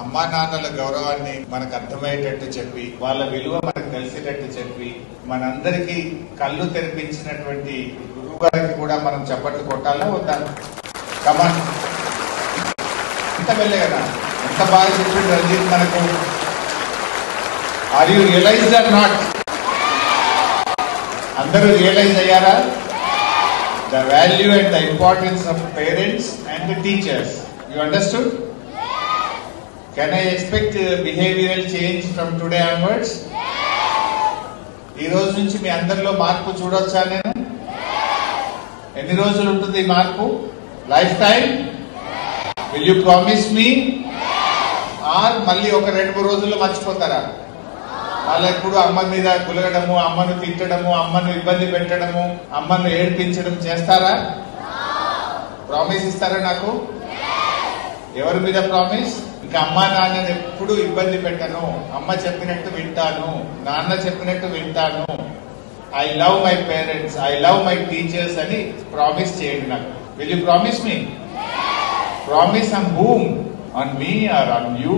అమ్మా నాన్నల గౌరవాన్ని మనకు అర్థమయ్యేటట్టు చెప్పి వాళ్ళ విలువ మనకు తెలిసేటట్టు చెప్పి మనందరికీ కళ్ళు తెరిపించినటువంటి గురువు గారికి కూడా మనం చప్పట్లు కొట్టాలా వద్దా? కమాన్, ఎంత వెళ్ళే కదా, ఎంత బాగా చెప్పింది రంజిత్ మనకు. Are you realized or not? అందరూ రియలైజ్ అయ్యారా? The value and the importance of parents and the teachers. You understood? Can I expect behavioral change from today onwards? ఈ రోజు నుంచి మీ అందరిలో మార్పు చూడొచ్చా నేను? ఎన్ని రోజులు ఉంటుంది ఈ మార్పు? Life time? Will you promise me? Or మళ్ళీ ఒక 2-3 రోజుల్లో మర్చిపోతారా? వాళ్ళు ఎప్పుడు అమ్మ మీద గులగడము, అమ్మను తిట్టడము, అమ్మను ఇబ్బంది పెట్టడము, అమ్మను ఏడ్పించడం చేస్తారా? ప్రామిస్ ఇస్తారా నాకు? ఎవరి మీద ప్రామిస్? ఇంకా అమ్మా నాన్నని ఎప్పుడు ఇబ్బంది పెట్టను, అమ్మ చెప్పినట్టు వింటాను, నాన్న చెప్పినట్టు వింటాను, I love my parents, I love my teachers అని ప్రామిస్ చేయండి నాకు. Will you promise me? Promise on whom? On me or on you,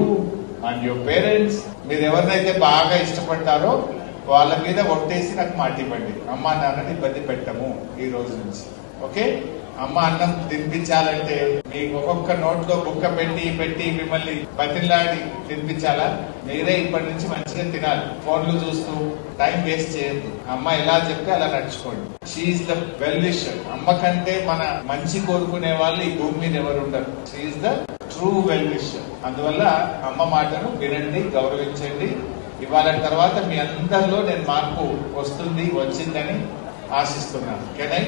on your parents? మీరు ఎవరినైతే బాగా ఇష్టపడతారో వాళ్ళ మీద ఒట్టేసి నాకు మాట ఇవ్వండి. అమ్మా నాన్నని ఇబ్బంది పెట్టము ఈ రోజు నుంచి. ఓకే? అమ్మ అన్నం తినిపించాలంటే మీకు ఒక్కొక్క నోట్లో బుక్క పెట్టి మిమ్మల్ని బతిలాడి తినిపించాలా? మీరే ఇప్పటి నుంచి మంచిగా తినాలి. ఫోన్లు చూస్తూ టైం వేస్ట్ చేయద్దు. అమ్మ ఎలా చెప్తే అలా నడుచుకోండి. She is the well wisher. అమ్మ కంటే మన మంచి కోరుకునే వాళ్ళు ఈ భూమి మీద ఎవరు ఉండరు. She's the true well wisher. అందువల్ల అమ్మ మాటను వినండి, గౌరవించండి. ఇవాళ తర్వాత మీ అందరిలో నేను మార్పు వచ్చిందని ఆశిస్తున్నాను. Can I?